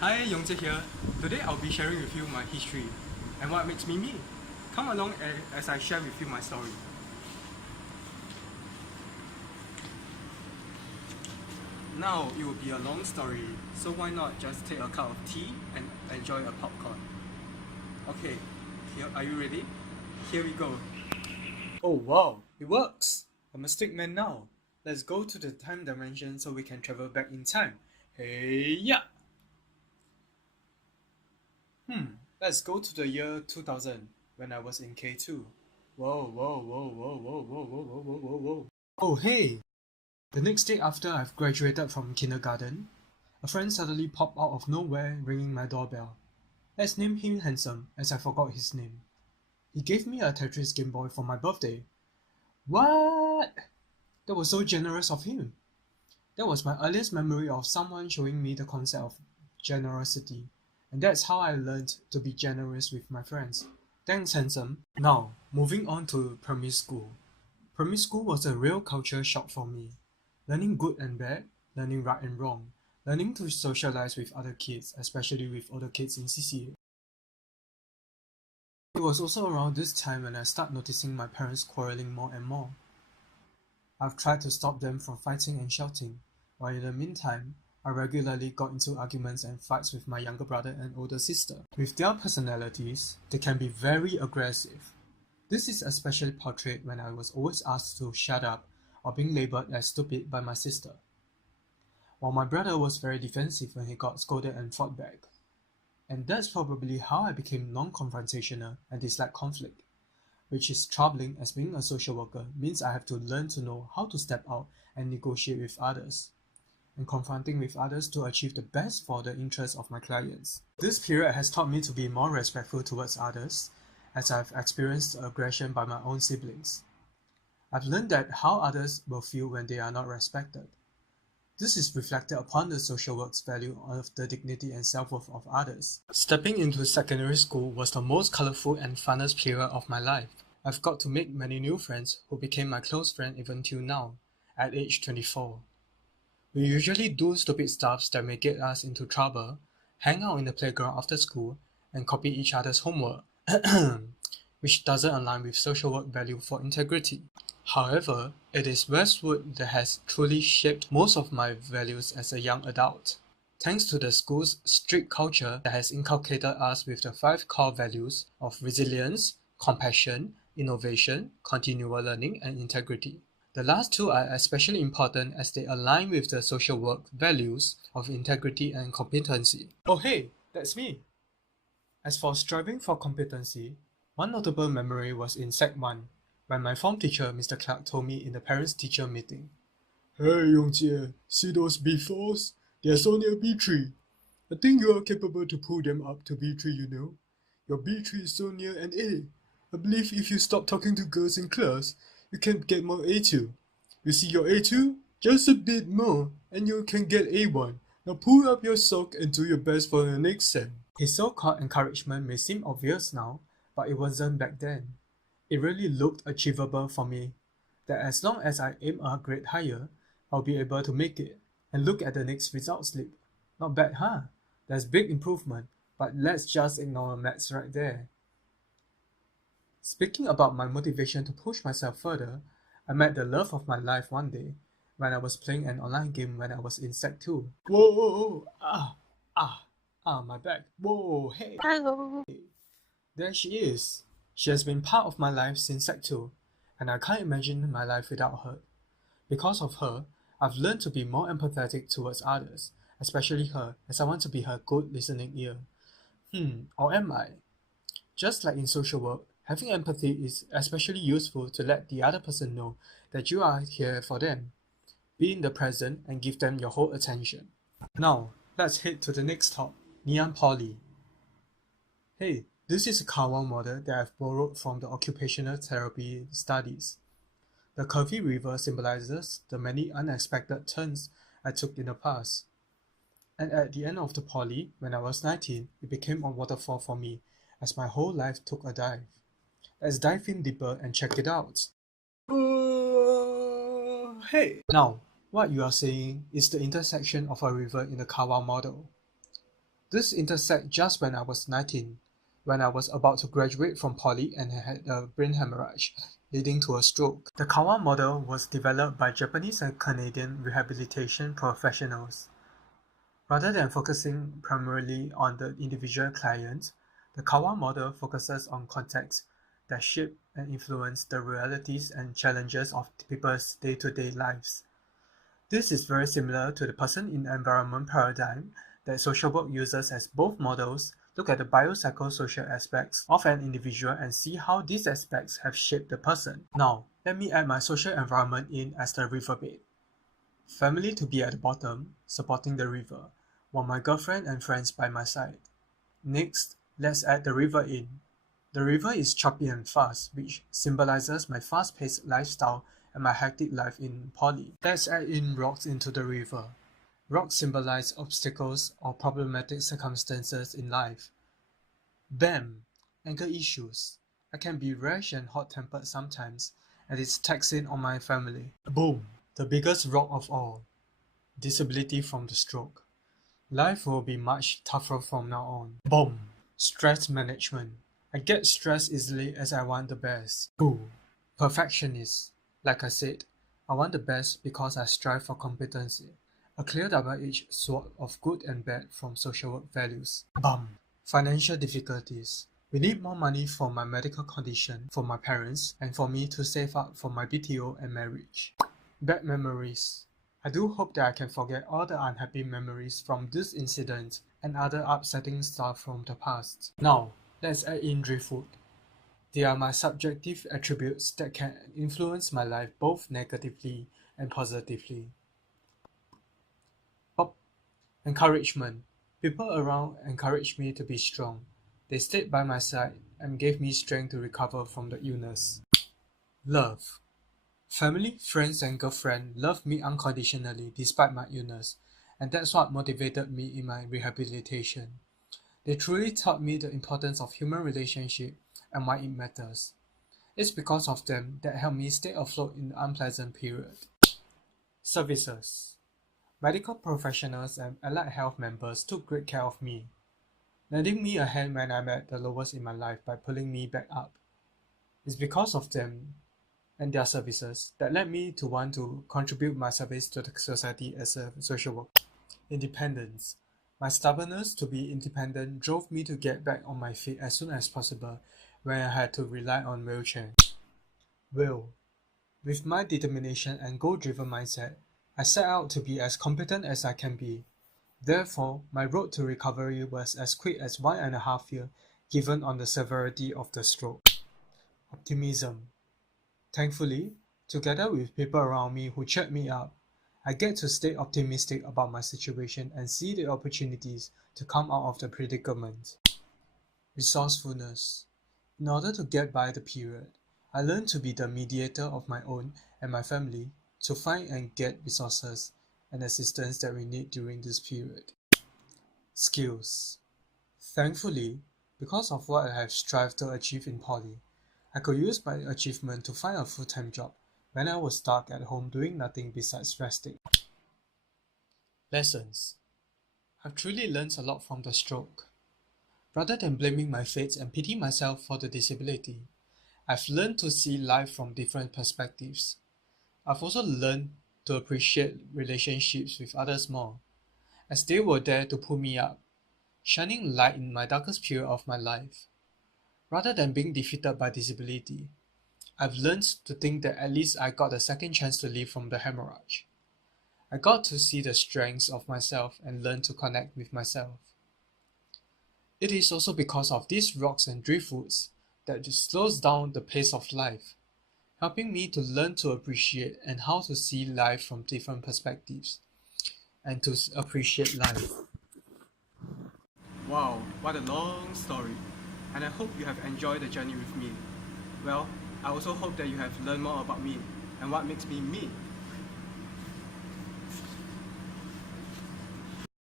Hi, Yong here. Today I'll be sharing with you my history and what makes me me. Come along as I share with you my story. Now it will be a long story, so why not just take a cup of tea and enjoy a popcorn. Okay, are you ready? Here we go. Oh wow, it works! I'm a stick man now. Let's go to the time dimension so we can travel back in time. Hey yeah! Let's go to the year 2000 when I was in K2. Whoa, whoa, whoa, whoa, whoa, whoa, whoa, whoa, whoa, whoa, whoa. Oh hey! The next day after I've graduated from kindergarten, a friend suddenly popped out of nowhere ringing my doorbell. Let's name him Handsome, as I forgot his name. He gave me a Tetris Game Boy for my birthday. What? That was so generous of him. That was my earliest memory of someone showing me the concept of generosity, and that's how I learned to be generous with my friends. Thanks, Handsome. Now, moving on to primary school. Primary school was a real culture shock for me. Learning good and bad, learning right and wrong, learning to socialize with other kids, especially with older kids in CCA. It was also around this time when I started noticing my parents quarreling more and more. I've tried to stop them from fighting and shouting, while in the meantime, I regularly got into arguments and fights with my younger brother and older sister. With their personalities, they can be very aggressive. This is especially portrayed when I was always asked to shut up or being labeled as stupid by my sister, while my brother was very defensive when he got scolded and fought back. And that's probably how I became non-confrontational and dislike conflict, which is troubling as being a social worker means I have to learn to know how to step out and negotiate with others, and confronting with others to achieve the best for the interests of my clients. This period has taught me to be more respectful towards others, as I've experienced aggression by my own siblings. I've learned that how others will feel when they are not respected. This is reflected upon the social work's value of the dignity and self-worth of others. Stepping into secondary school was the most colorful and funnest period of my life. I've got to make many new friends who became my close friend even till now, at age 24. We usually do stupid stuff that may get us into trouble, hang out in the playground after school, and copy each other's homework, which doesn't align with social work value for integrity. However, it is Westwood that has truly shaped most of my values as a young adult. Thanks to the school's strict culture that has inculcated us with the 5 core values of resilience, compassion, innovation, continual learning, and integrity. The last 2 are especially important as they align with the social work values of integrity and competency. Oh hey, that's me! As for striving for competency, one notable memory was in Sec 1, when my form teacher Mr. Clark told me in the parents-teacher meeting, "Hey Yongjie, see those B4s? They're so near B3. I think you are capable to pull them up to B3, you know. Your B3 is so near an A. I believe if you stop talking to girls in class, you can get more A2. You see your A2? Just a bit more, and you can get A1. Now pull up your sock and do your best for the next sem." His so-called encouragement may seem obvious now, but it wasn't back then. It really looked achievable for me, that as long as I aim a grade higher, I'll be able to make it. And look at the next result slip. Not bad, huh? There's big improvement, but let's just ignore maths right there. Speaking about my motivation to push myself further, I met the love of my life one day when I was playing an online game when I was in Sec 2. Whoa, whoa, whoa, my back. Whoa, hey. Hello. There she is. She has been part of my life since Sec 2, and I can't imagine my life without her. Because of her, I've learned to be more empathetic towards others, especially her, as I want to be her good listening ear. Or am I? Just like in social work, having empathy is especially useful to let the other person know that you are here for them. Be in the present and give them your whole attention. Now, let's head to the next stop, Neon Poly. Hey, this is a Kawa model that I've borrowed from the occupational therapy studies. The curvy river symbolizes the many unexpected turns I took in the past. And at the end of the poly, when I was 19, it became a waterfall for me as my whole life took a dive. Let's dive in deeper and check it out. Hey! Now, what you are seeing is the intersection of a river in the Kawa model. This intersected just when I was 19, when I was about to graduate from poly and had a brain hemorrhage, leading to a stroke. The Kawa model was developed by Japanese and Canadian rehabilitation professionals. Rather than focusing primarily on the individual client, the Kawa model focuses on contexts that shape and influence the realities and challenges of people's day-to-day lives. This is very similar to the person-in-environment paradigm that social work uses, as both models look at the biopsychosocial aspects of an individual and see how these aspects have shaped the person. Now, let me add my social environment in as the riverbed. Family to be at the bottom, supporting the river, while my girlfriend and friends by my side. Next, let's add the river in. The river is choppy and fast, which symbolizes my fast-paced lifestyle and my hectic life in poly. Let's add in rocks into the river. Rocks symbolize obstacles or problematic circumstances in life. Bam! Anger issues. I can be rash and hot-tempered sometimes, and it's taxing on my family. Boom! The biggest rock of all. Disability from the stroke. Life will be much tougher from now on. Boom! Stress management. I get stressed easily as I want the best. Boo! Perfectionist. Like I said, I want the best because I strive for competency. A clear double-edged sword of good and bad from social work values. Bum! Financial difficulties. We need more money for my medical condition, for my parents, and for me to save up for my BTO and marriage. Bad memories. I do hope that I can forget all the unhappy memories from this incident and other upsetting stuff from the past. Now, let's add in driftwood. They are my subjective attributes that can influence my life both negatively and positively. Pop. Encouragement. People around encouraged me to be strong. They stayed by my side and gave me strength to recover from the illness. Love. Family, friends and girlfriend loved me unconditionally despite my illness, and that's what motivated me in my rehabilitation. They truly taught me the importance of human relationship and why it matters. It's because of them that helped me stay afloat in the unpleasant period. Services. Medical professionals and allied health members took great care of me, lending me a hand when I'm at the lowest in my life by pulling me back up. It's because of them and their services that led me to want to contribute my service to the society as a social worker. Independence. My stubbornness to be independent drove me to get back on my feet as soon as possible when I had to rely on wheelchair. Will. With my determination and goal-driven mindset, I set out to be as competent as I can be. Therefore, my road to recovery was as quick as 1.5 years given on the severity of the stroke. Optimism. Thankfully, together with people around me who cheered me up, I get to stay optimistic about my situation and see the opportunities to come out of the predicament. Resourcefulness. In order to get by the period, I learned to be the mediator of my own and my family to find and get resources and assistance that we need during this period. Skills. Thankfully, because of what I have strived to achieve in poly, I could use my achievement to find a full-time job when I was stuck at home doing nothing besides resting. Lessons. I've truly learned a lot from the stroke. Rather than blaming my fate and pity myself for the disability, I've learned to see life from different perspectives. I've also learned to appreciate relationships with others more, as they were there to pull me up, shining light in my darkest period of my life. Rather than being defeated by disability, I've learned to think that at least I got a second chance to live from the hemorrhage. I got to see the strengths of myself and learn to connect with myself. It is also because of these rocks and driftwoods that it slows down the pace of life, helping me to learn to appreciate and how to see life from different perspectives, and to appreciate life. Wow, what a long story, and I hope you have enjoyed the journey with me. Well, I also hope that you have learned more about me and what makes me me.